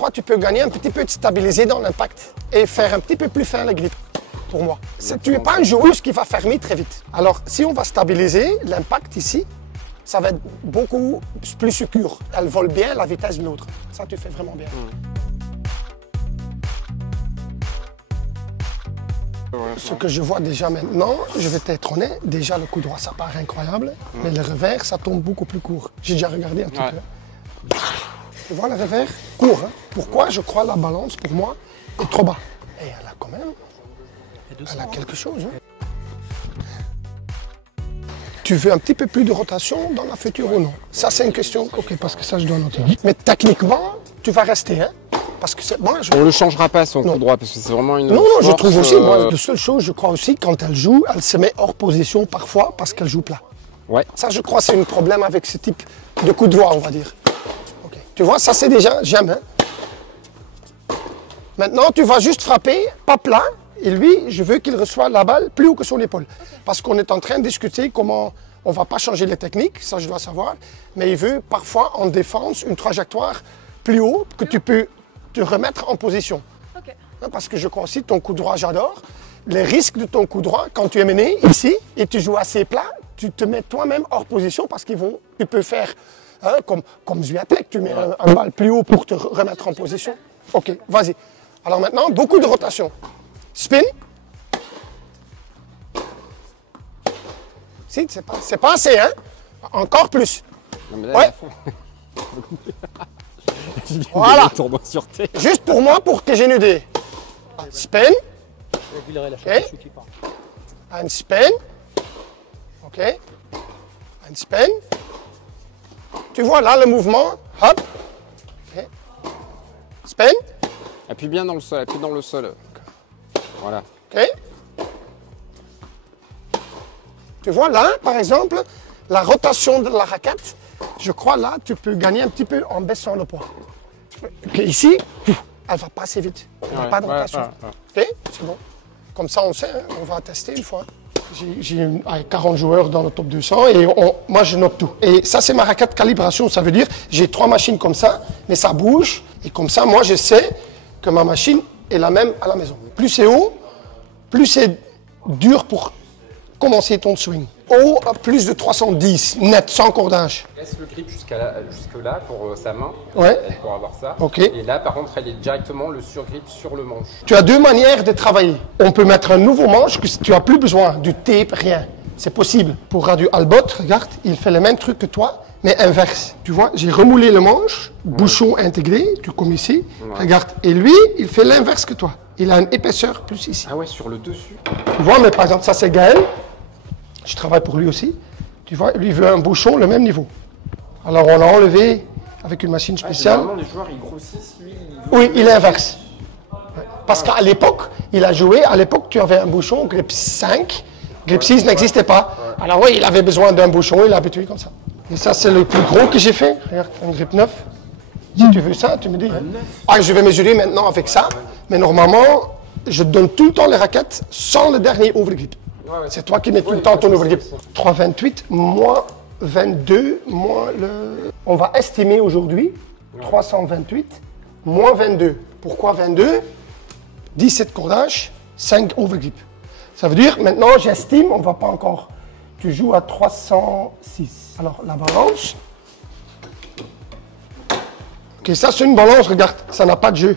crois que tu peux gagner un petit peu de stabiliser dans l'impact et faire un petit peu plus fin la grip, pour moi. Tu n'es pas une joueuse qui va fermer très vite. Alors, si on va stabiliser l'impact ici, ça va être beaucoup plus sûr. Elle vole bien la vitesse de l'autre. Ça, tu fais vraiment bien. Ce que je vois déjà maintenant, je vais être honnête, déjà le coup droit, ça paraît incroyable, mais le revers, ça tombe beaucoup plus court. J'ai déjà regardé un petit peu. Tu vois le revers court. Hein? Pourquoi je crois la balance, pour moi, est trop bas. Et elle a quand même, elle a quelque chose. Hein? Tu veux un petit peu plus de rotation dans la future ou non? Ça, c'est une question, ok, parce que ça, je dois noter. Mais techniquement, tu vas rester, hein? Parce que moi, on ne le changera pas son coup droit parce que c'est vraiment une. Non, je trouve aussi. Moi, la seule chose, je crois aussi, quand elle joue, elle se met hors position parfois parce qu'elle joue plat. Ouais. Ça, je crois, c'est un problème avec ce type de coup droit, on va dire. Okay. Tu vois, ça, c'est déjà jamais. Maintenant, tu vas juste frapper, pas plat. Et lui, je veux qu'il reçoive la balle plus haut que son épaule. Parce qu'on est en train de discuter comment on ne va pas changer les techniques, ça, je dois savoir. Mais il veut parfois, en défense, une trajectoire plus haute que tu peux te remettre en position. Okay. Parce que je crois aussi ton coup droit, j'adore. Les risques de ton coup droit, quand tu es mené ici et tu joues assez plat, tu te mets toi-même hors position parce tu peux faire comme Swiatek, tu mets un balle plus haut pour te remettre en position. Ok, vas-y. Alors maintenant, beaucoup de rotation. Spin. Si, c'est pas assez, hein? Encore plus. Ouais. Voilà. Juste pour moi, pour que j'ai une idée. Spin. Okay. Un spin. OK. Un spin. Tu vois là le mouvement. Hop. Okay. Spin. Appuie bien dans le sol. Appuie dans le sol. Voilà. OK. Tu vois là, par exemple, la rotation de la raquette. Je crois là, tu peux gagner un petit peu en baissant le poids. Okay, ici, elle va pas assez vite. Il n'y a pas de rotation. Ok, c'est bon. Comme ça, on sait, hein, on va tester une fois. J'ai 40 joueurs dans le top 200 et moi, je note tout. Et ça, c'est ma raquette calibration. Ça veut dire j'ai 3 machines comme ça, mais ça bouge. Et comme ça, moi, je sais que ma machine est la même à la maison. Plus c'est haut, plus c'est dur pour commencer ton swing. Haut à plus de 310, net, sans cordage. Laisse le grip jusque là pour sa main, pour avoir ça. Okay. Et là, par contre, elle est directement le surgrip sur le manche. Tu as 2 manières de travailler. On peut mettre un nouveau manche que tu n'as plus besoin du tape, rien. C'est possible. Pour Radio Albot, regarde, il fait le même truc que toi, mais inverse. Tu vois, j'ai remoulé le manche, bouchon intégré, comme ici. Regarde, et lui, il fait l'inverse que toi. Il a une épaisseur plus ici. Ah ouais, sur le dessus. Tu vois, mais par exemple, ça c'est Gaël. Je travaille pour lui aussi. Tu vois, lui veut un bouchon le même niveau. Alors on l'a enlevé avec une machine spéciale. Généralement, les joueurs, ils grossissent, lui, oui, il est inverse. Parce qu'à l'époque, il a joué, à l'époque, tu avais un bouchon grip 5, grip 6 n'existait pas. Alors oui, il avait besoin d'un bouchon, il a habitué comme ça. Et ça, c'est le plus gros que j'ai fait. Regarde, un grip 9. Si tu veux ça, tu me dis. Hein. Ah, je vais mesurer maintenant avec ça. Mais normalement, je donne tout le temps les raquettes sans le dernier overgrip. C'est toi qui mets tout le temps ton overgrip. 3,28 moins 22 moins le... On va estimer aujourd'hui 328 moins 22. Pourquoi 22? 17 cordages, 5 overgrip. Ça veut dire, maintenant j'estime, on ne va pas encore... Tu joues à 306. Alors la balance... Ok, ça c'est une balance, regarde, ça n'a pas de jeu.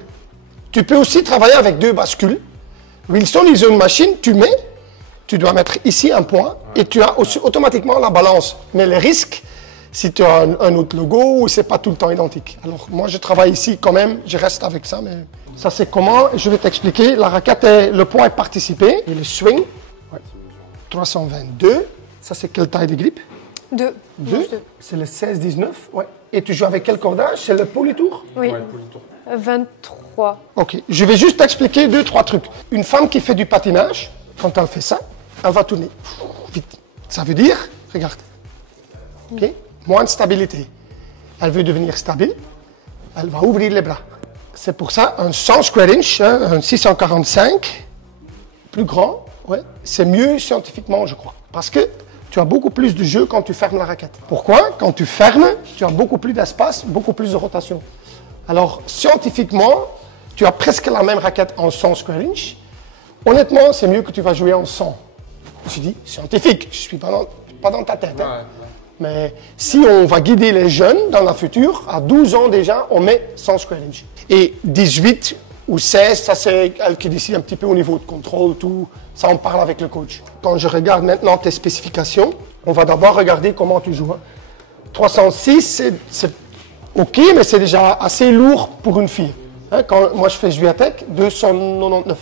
Tu peux aussi travailler avec 2 bascules. Wilson, ils ont une machine, tu mets... Tu dois mettre ici un point et tu as aussi automatiquement la balance. Mais le risque, si tu as un autre logo, c'est pas tout le temps identique. Alors moi, je travaille ici quand même, je reste avec ça. Mais ça, c'est comment? Je vais t'expliquer. La raquette, le point est participé. Et le swing, 322. Ça, c'est quelle taille de grip? 2. C'est le 16-19. Ouais. Et tu joues avec quel cordage? C'est le polytour? Oui. Ouais, 23. Ok. Je vais juste t'expliquer 2-3 trucs. Une femme qui fait du patinage, quand elle fait ça, elle va tourner vite. Ça veut dire, regarde, okay, moins de stabilité. Elle veut devenir stable, elle va ouvrir les bras. C'est pour ça, un 100 square inch, hein, un 645, plus grand, ouais, c'est mieux scientifiquement, je crois. Parce que tu as beaucoup plus de jeu quand tu fermes la raquette. Pourquoi? Quand tu fermes, tu as beaucoup plus d'espace, beaucoup plus de rotation. Alors, scientifiquement, tu as presque la même raquette en 100 square inch. Honnêtement, c'est mieux que tu vas jouer en 100. Je me suis dit, scientifique, je ne suis pas dans ta tête. Hein. Ouais. Mais si on va guider les jeunes dans la future, à 12 ans déjà, on met 100 square inch. Et 18 ou 16, ça c'est elle qui décide un petit peu au niveau de contrôle, tout. Ça, on parle avec le coach. Quand je regarde maintenant tes spécifications, on va d'abord regarder comment tu joues. Hein. 306, c'est OK, mais c'est déjà assez lourd pour une fille. Hein, quand moi je fais Swiatek, 299,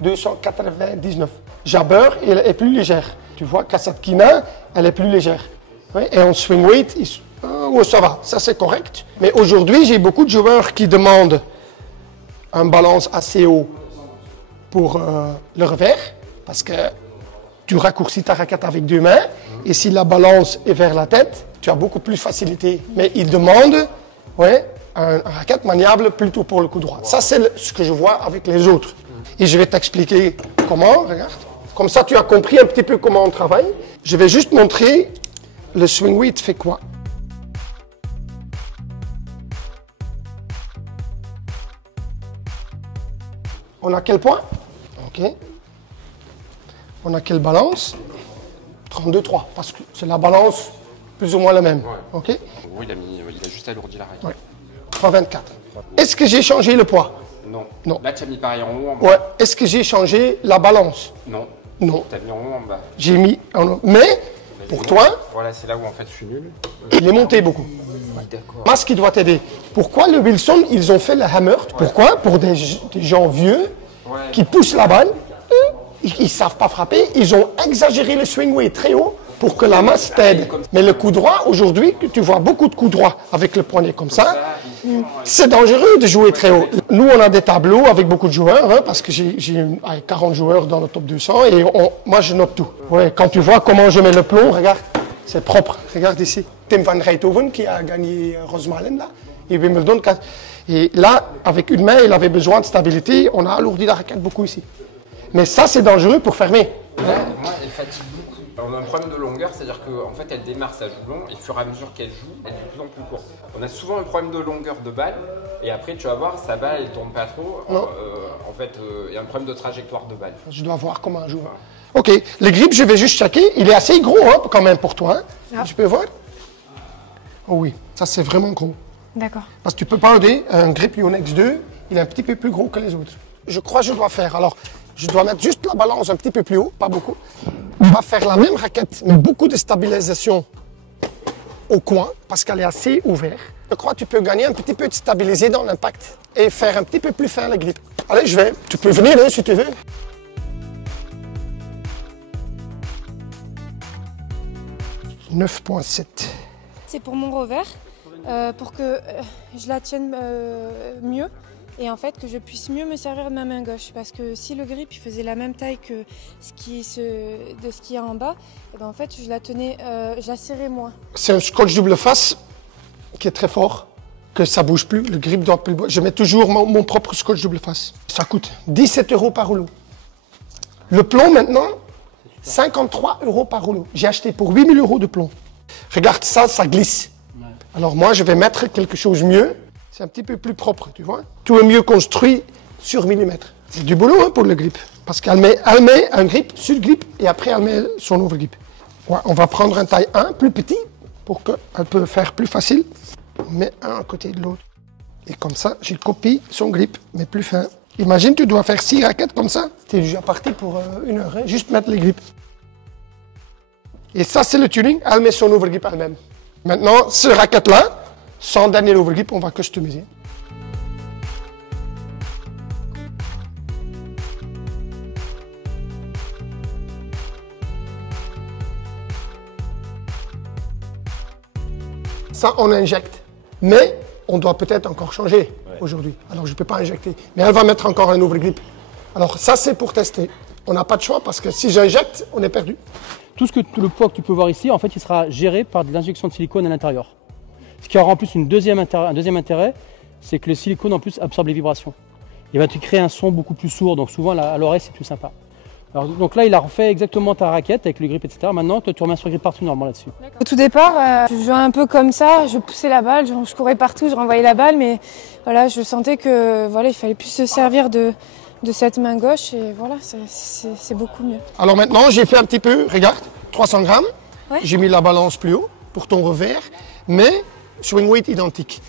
299. Jabber, elle est plus légère. Tu vois, Kasatkina, elle est plus légère. Oui, et en swing weight, ça va, ça c'est correct. Mais aujourd'hui, j'ai beaucoup de joueurs qui demandent un balance assez haut pour le revers, parce que tu raccourcis ta raquette avec 2 mains, et si la balance est vers la tête, tu as beaucoup plus de facilité. Mais ils demandent un raquette maniable plutôt pour le coup droit. Ça, c'est ce que je vois avec les autres. Et je vais t'expliquer comment, regarde. Comme ça, tu as compris un petit peu comment on travaille. Je vais juste montrer le swing weight fait quoi. On a quel point? OK. On a quelle balance? 32,3, parce que c'est la balance plus ou moins la même. Ouais. OK. Oui, il a juste alourdi la raquette. Ouais. 3,24. Est-ce que j'ai changé le poids? Non. Non. Là, tu as mis pareil en haut, en bas. Ouais. Est-ce que j'ai changé la balance? Non. Non. Tu as mis en haut, en bas. J'ai mis en haut. Mais, pour toi, voilà, c'est là où en fait je suis nul. Il est monté beaucoup. D'accord. Moi, ce qui doit t'aider. Pourquoi le Wilson, ils ont fait le hammer? Pourquoi? Pour des gens vieux qui poussent la balle, ils ne savent pas frapper, ils ont exagéré le swing weight très haut pour que la masse t'aide. Mais le coup droit, aujourd'hui, tu vois beaucoup de coups droits avec le poignet comme ça, c'est dangereux de jouer très haut. Nous, on a des tableaux avec beaucoup de joueurs, hein, parce que j'ai 40 joueurs dans le top 200 et moi, je note tout. Ouais, quand tu vois comment je mets le plomb, regarde, c'est propre. Regarde ici. Tim van Rijthoven qui a gagné Rosmalen là, et Wimbledon. Et là, avec une main, il avait besoin de stabilité. On a alourdi la raquette beaucoup ici. Mais ça, c'est dangereux pour fermer. Moi, elle fatigue beaucoup. On a un problème de longueur, c'est-à-dire qu'en fait, elle démarre, ça joue long, et au fur et à mesure qu'elle joue, elle est de plus en plus courte. On a souvent un problème de longueur de balle, et après, tu vas voir, sa balle, elle tourne pas trop. En fait, il y a un problème de trajectoire de balle. Je dois voir comment elle joue. OK. Le grip, je vais juste checker. Il est assez gros hein, quand même pour toi. Hein. Ah. Tu peux voir? Oh oui, ça, c'est vraiment gros. D'accord. Parce que tu peux pas aider un grip Yonex 2, il est un petit peu plus gros que les autres. Je crois que je dois faire. Alors, je dois mettre juste la balance un petit peu plus haut, pas beaucoup. On va faire la même raquette, mais beaucoup de stabilisation au coin, parce qu'elle est assez ouverte. Je crois que tu peux gagner un petit peu de stabiliser dans l'impact et faire un petit peu plus fin le grip. Allez, je vais. Tu peux venir hein, si tu veux. « 9,7 ». C'est pour mon revers, pour que je la tienne mieux. Et en fait, que je puisse mieux me servir de ma main gauche. Parce que si le grip il faisait la même taille que ce qui est en bas, et ben en fait, je la serrais moins. C'est un scotch double face qui est très fort, que ça ne bouge plus. Le grip doit plus bouger. Je mets toujours mon propre scotch double face. Ça coûte 17 € par rouleau. Le plomb maintenant, 53 € par rouleau. J'ai acheté pour 8 000 € de plomb. Regarde ça, ça glisse. Alors moi, je vais mettre quelque chose mieux. C'est un petit peu plus propre, tu vois. Tout est mieux construit sur millimètre. C'est du boulot hein, pour le grip. Parce qu'elle met un grip sur le grip et après elle met son overgrip. Ouais, on va prendre un taille 1 plus petit pour qu'elle peut faire plus facile. On met un à côté de l'autre. Et comme ça, j'ai copié son grip, mais plus fin. Imagine, tu dois faire 6 raquettes comme ça. Tu es déjà parti pour 1 heure, hein, juste mettre les grips. Et ça, c'est le tuning. Elle met son overgrip elle-même. Maintenant, ce raquette-là, sans dernier overgrip, on va customiser. Ça, on injecte. Mais on doit peut-être encore changer aujourd'hui. Alors, je ne peux pas injecter. Mais elle va mettre encore un overgrip. Alors, ça, c'est pour tester. On n'a pas de choix parce que si j'injecte, on est perdu. Tout le poids que tu peux voir ici, en fait, il sera géré par de l'injection de silicone à l'intérieur. Ce qui aura en plus un deuxième intérêt, c'est que le silicone en plus absorbe les vibrations. Il va te créer un son beaucoup plus sourd, donc souvent à l'oreille c'est plus sympa. Alors, donc là, il a refait exactement ta raquette avec le grip, etc. Maintenant, toi, tu remets sur le grip partout normalement là-dessus. Au tout départ, je jouais un peu comme ça, je poussais la balle, je courais partout, je renvoyais la balle, mais voilà, je sentais que voilà, il fallait plus se servir de cette main gauche et voilà, c'est beaucoup mieux. Alors maintenant, j'ai fait un petit peu, regarde, 300 grammes. Ouais. J'ai mis la balance plus haut pour ton revers, mais swing weight identique.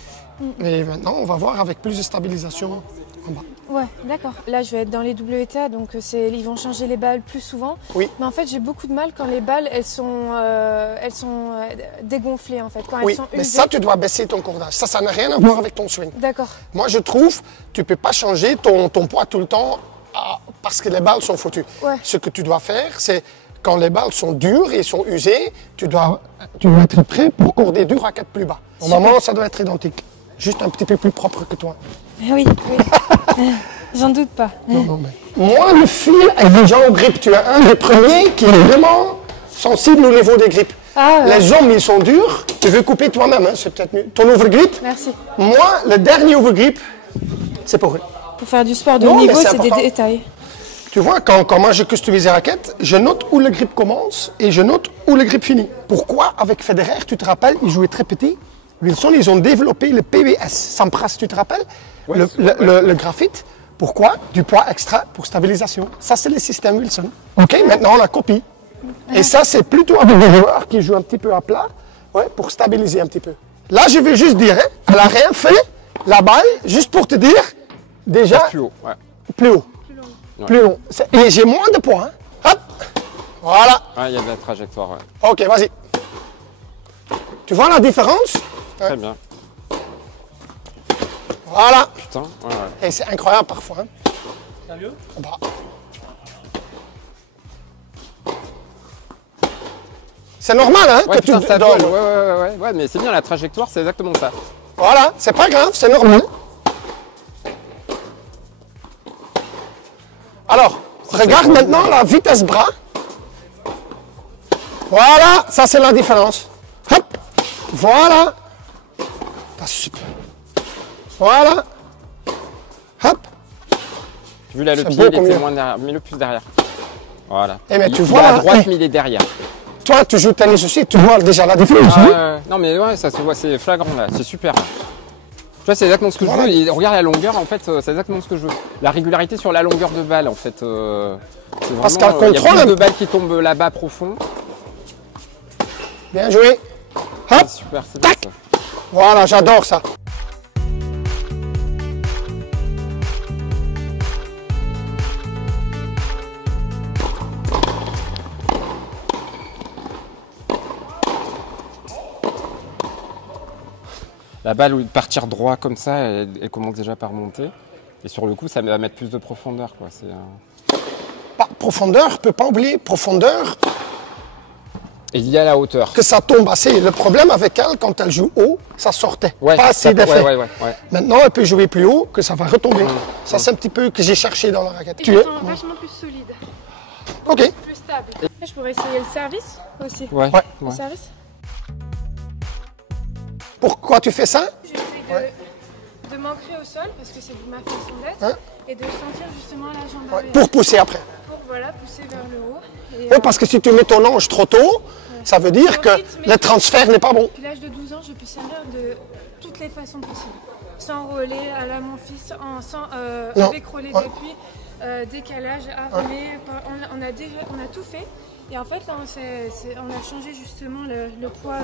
Et maintenant, on va voir avec plus de stabilisation en bas. Ouais, d'accord. Là, je vais être dans les WTA, donc ils vont changer les balles plus souvent. Oui. Mais en fait, j'ai beaucoup de mal quand les balles, elles sont dégonflées en fait, quand Oui, elles sont mais usées. ça, tu dois baisser ton cordage. Ça n'a rien à voir avec ton swing. D'accord. Moi, je trouve, tu ne peux pas changer ton poids tout le temps parce que les balles sont foutues. Ouais. Ce que tu dois faire, c'est quand les balles sont dures et sont usées, tu dois être prêt pour corder 2 raquettes plus bas. Normalement, ça doit être identique. Juste un petit peu plus propre que toi. Oui, j'en doute pas. Non, mais... Moi, le fil est déjà au grip. Tu as un des premiers qui est vraiment sensible au niveau des grips. Ah, Les hommes, ils sont durs. Tu veux couper toi-même, hein, c'est peut-être mieux. Ton overgrip, merci. moi, le dernier overgrip, c'est pour eux. Pour faire du sport de Non, haut mais niveau, c'est c'est des important. détails. Tu vois, quand moi je customise les raquettes, je note où le grip commence et je note où le grip finit. Pourquoi, avec Federer, tu te rappelles, ils jouaient très petit. Wilson, ils ont développé le PBS. Sampras, tu te rappelles, Ouais, le graphite. Pourquoi? Du poids extra pour stabilisation. Ça, c'est le système Wilson. OK, maintenant, on la copie. Et ça, c'est plutôt avec des joueurs qui jouent un petit peu à plat, ouais, pour stabiliser un petit peu. Là, je vais juste dire, hein, elle n'a rien fait, la balle, juste pour te dire, déjà, Plus haut, ouais. plus haut. Plus long. Et j'ai moins de poids. Hein. Hop. Voilà. Ouais, il y a de la trajectoire, ouais. OK, vas-y. Tu vois la différence? Très bien. Voilà. Putain, ouais. Et c'est incroyable parfois. Hein. Sérieux? Bah. C'est normal, hein, Ouais, que putain, tu ça dors. vole, ouais, mais c'est bien, la trajectoire, c'est exactement ça. Voilà, c'est pas grave, c'est normal. Alors, regarde maintenant la vitesse bras. Voilà, ça c'est la différence. Hop, voilà. Ah, super. Voilà. Hop. Vu là, le C'est pied, il beaucoup était mieux. moins derrière, mais le plus derrière. Voilà. Eh, mais Il- tu il vois, est à là, droite, eh. mais il est derrière. Toi, tu joues tennis aussi, tu vois déjà la différence. Ah, non, mais ouais, ça se voit, c'est flagrant là, c'est super. Tu vois, c'est exactement ce que Voilà. je veux. Et regarde la longueur, en fait, c'est exactement ce que je veux. La régularité sur la longueur de balle, en fait. C'est vraiment, Parce qu'elle il y a contrôle plus un- de balles qui tombent là-bas profond. Bien joué. Hop, C'est super, c'est bien ça. voilà, j'adore ça. La balle, au lieu de partir droit comme ça, elle commence déjà par monter. Et sur le coup, ça va mettre plus de profondeur, quoi. Bah, profondeur, peut pas oublier, profondeur, Et il y a la hauteur. que ça tombe assez. Le problème avec elle, quand elle joue haut, ça sortait. Ouais, pas assez ça peut- d'effet. ouais. Maintenant, elle peut jouer plus haut, que ça va retomber. Ça, c'est un petit peu que j'ai cherché dans la raquette. Tu es vachement plus solides, OK. plus stables. Je pourrais essayer le service aussi. Ouais. Ouais. Le service. Pourquoi tu fais ça? J'essaie de m'ancrer au sol parce que c'est ma façon d'être Hein? et de sentir justement la jambe Ouais, arrière pour pousser après. pour voilà, pousser vers le haut. Et, Oui, parce que si tu mets ton ange trop tôt, ça veut dire que le transfert n'est pas bon. depuis l'âge de 12 ans, je peux servir de toutes les façons possibles. Sans relais, à la mon fils, sans Non. avec relais Ouais. d'appui, décalage, à relais. On a tout fait. Et en fait, là, on a changé justement le poids,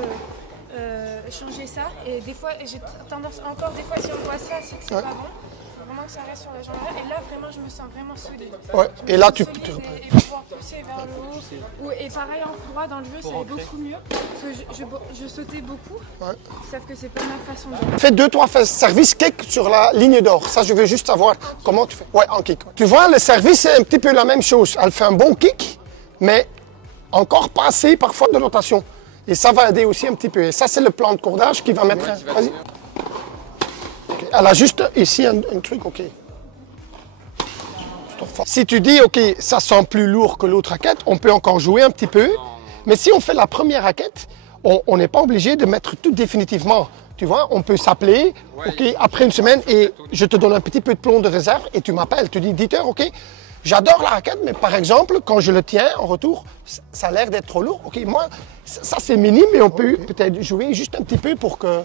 changer ça. Et des fois, j'ai tendance encore, des fois, si on voit ça, c'est que c'est Ouais. pas bon. Il faut vraiment que ça reste sur la jambe arrière. Et là, vraiment, je me sens vraiment solide. Ouais. Je me Et là, sens tu solide te et pouvoir pousser vers le haut. Et pareil, en droit, dans le jeu, ça allait beaucoup mieux. Parce que je sautais beaucoup. Ouais. Sauf que c'est pas ma façon de. Fais 2-3 services kick sur la ligne d'or. Ça, je veux juste savoir comment tu fais. Ouais, en kick. Tu vois, le service, c'est un petit peu la même chose. Elle fait un bon kick, mais encore pas assez parfois de rotation. Et ça va aider aussi un petit peu. Et ça, c'est le plan de cordage qui va mettre... Vas-y. Ok. Elle a juste ici un truc, OK. Si tu dis, OK, ça sent plus lourd que l'autre raquette, on peut encore jouer un petit peu. Mais si on fait la première raquette, on n'est pas obligé de mettre tout définitivement. Tu vois, on peut s'appeler, OK, après une semaine, et je te donne un petit peu de plomb de réserve, et tu m'appelles. Tu dis, Dieter, OK, J'adore la raquette, mais par exemple, quand je le tiens en retour, ça a l'air d'être trop lourd. Ok, moi, ça c'est minime, mais on peut peut-être jouer juste un petit peu pour que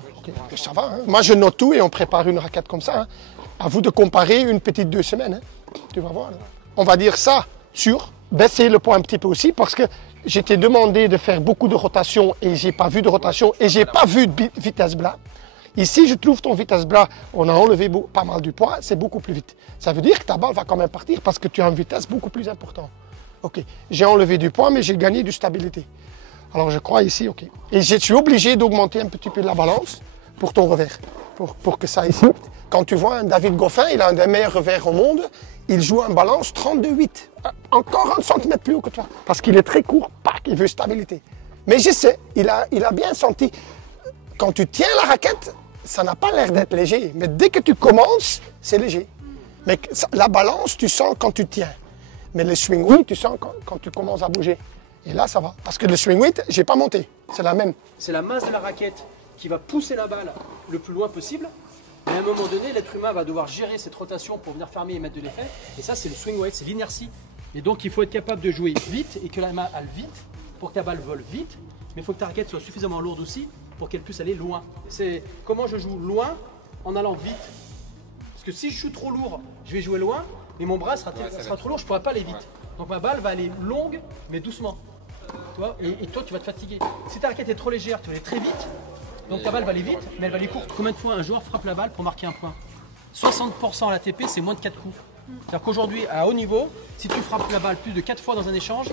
ça va. Hein. Moi, je note tout et on prépare une raquette comme ça. Hein. À vous de comparer une petite 2 semaines. Hein. Tu vas voir. Là. On va dire ça sur baisser le poids un petit peu aussi, parce que j'étais demandé de faire beaucoup de rotation et j'ai pas vu de rotation et j'ai pas vu de vitesse bras. Ici, je trouve ton vitesse bras, on a enlevé pas mal du poids, c'est beaucoup plus vite. Ça veut dire que ta balle va quand même partir parce que tu as une vitesse beaucoup plus importante. Ok, j'ai enlevé du poids, mais j'ai gagné de stabilité. Alors je crois ici, ok. Et je suis obligé d'augmenter un petit peu la balance pour ton revers, pour que ça ici. Quand tu vois un David Goffin, il a un des meilleurs revers au monde, il joue en balance 32,8. Encore 1 centimètre plus haut que toi. Parce qu'il est très court, il veut stabilité. Mais je sais, il a bien senti. Quand tu tiens la raquette, ça n'a pas l'air d'être léger. Mais dès que tu commences, c'est léger. Mais la balance, tu sens quand tu tiens. Mais le swing weight, tu sens quand tu commences à bouger. Et là, ça va. Parce que le swing weight, j'ai pas monté. C'est la même. C'est la masse de la raquette qui va pousser la balle le plus loin possible. Mais à un moment donné, l'être humain va devoir gérer cette rotation pour venir fermer et mettre de l'effet. Et ça, c'est le swing weight, c'est l'inertie. Et donc, il faut être capable de jouer vite et que la main aille vite pour que ta balle vole vite. Mais il faut que ta raquette soit suffisamment lourde aussi pour qu'elle puisse aller loin. C'est comment je joue loin en allant vite. Parce que si je joue trop lourd, je vais jouer loin, mais mon bras sera trop lourd, je ne pourrai pas aller vite. Donc ma balle va aller longue, mais doucement. Tu vois, et toi, tu vas te fatiguer. Si ta raquette est trop légère, tu vas aller très vite. Donc ta balle va aller vite, mais elle va aller courte. Combien de fois un joueur frappe la balle pour marquer un point? 60% à l'ATP, c'est moins de 4 coups. C'est-à-dire qu'aujourd'hui, à haut niveau, si tu frappes la balle plus de 4 fois dans un échange,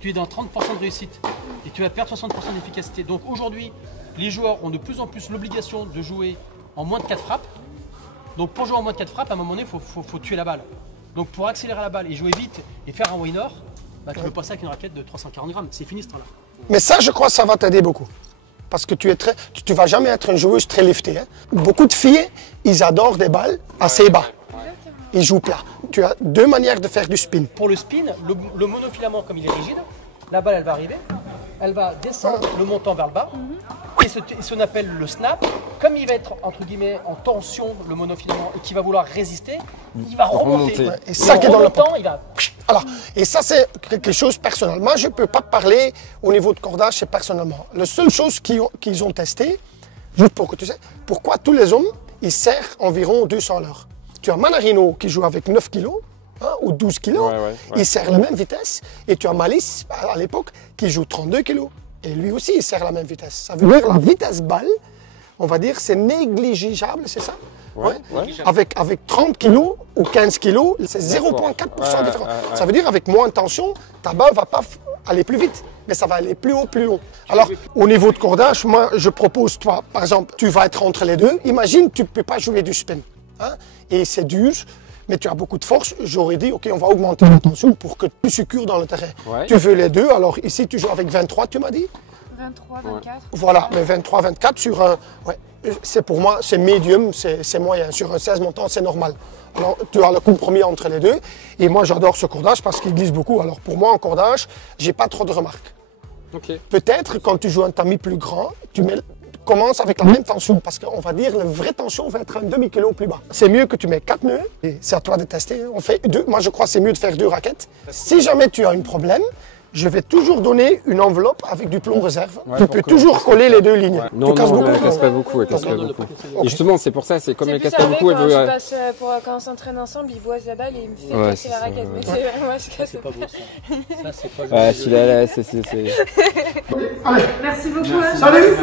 tu es dans 30% de réussite. Et tu vas perdre 60% d'efficacité. Donc aujourd'hui, les joueurs ont de plus en plus l'obligation de jouer en moins de 4 frappes. Donc pour jouer en moins de 4 frappes, à un moment donné, il faut tuer la balle. Donc pour accélérer la balle et jouer vite et faire un winner, bah, tu peux passer avec une raquette de 340 grammes. C'est fini ce temps-là. Mais ça, je crois que ça va t'aider beaucoup. Parce que tu ne vas jamais être une joueuse très liftée. Hein. Beaucoup de filles, ils adorent des balles assez bas. Ils jouent plat. Tu as 2 manières de faire du spin. Pour le spin, le monofilament, comme il est rigide, la balle, elle va arriver, elle va descendre le montant vers le bas. Et ce qu'on appelle le snap, comme il va être entre guillemets en tension, le monofilament, et qui va vouloir résister, il va remonter. Ouais, et ça qui est dans le temps, il va... Alors, et ça c'est quelque chose de personnel. Moi, je ne peux pas parler au niveau de cordage, c'est personnellement. La seule chose qu'ils ont testé, juste pour que tu sais, pourquoi tous les hommes, ils serrent environ 200 l'heure. Tu as Manarino qui joue avec 9 kg, hein, ou 12 kg, il serre la même vitesse. Et tu as Malice, à l'époque, qui joue 32 kg. Et lui aussi, il serre la même vitesse. Ça veut dire la vitesse balle, on va dire, c'est négligeable, c'est ça? Ouais. Avec 30 kg ou 15 kg, c'est 0,4% différent. Ça veut dire avec moins de tension, ta balle ne va pas aller plus vite, mais ça va aller plus haut, plus long. Alors, au niveau de cordage, moi, je propose, toi, par exemple, tu vas être entre les deux. Imagine, tu ne peux pas jouer du spin. Hein, et c'est dur, mais tu as beaucoup de force. J'aurais dit, OK, on va augmenter la tension pour que tu sécures dans le terrain. Ouais. Tu veux les deux, alors ici, tu joues avec 23, tu m'as dit? 23, 24. Voilà, mais 23, 24 sur un... Ouais, c'est pour moi, c'est médium, c'est moyen. Sur un 16 montant, c'est normal. Alors, tu as le compromis entre les deux. Et moi, j'adore ce cordage parce qu'il glisse beaucoup. Alors, pour moi, en cordage, j'ai pas trop de remarques. Okay. Peut-être, quand tu joues un tamis plus grand, tu commences avec la même tension. Parce qu'on va dire, la vraie tension va être un demi-kilo plus bas. C'est mieux que tu mets 4 nœuds. Et c'est à toi de tester. On fait 2. Moi, je crois que c'est mieux de faire 2 raquettes. Si jamais tu as un problème, je vais toujours donner une enveloppe avec du plomb réserve. Ouais, tu peux toujours coller les 2 lignes. Ouais. Non, non, elle ne casse pas beaucoup. Elle casse pas beaucoup. Et justement, c'est pour ça, c'est comme elle casse pas beaucoup, elle veut... Quand on s'entraîne ensemble, il boit sa balle et il me fait casser la raquette. Mais c'est vraiment, je casse pas. Ça, c'est pas le... Ouais, celui-là, c'est... Merci beaucoup. Salut.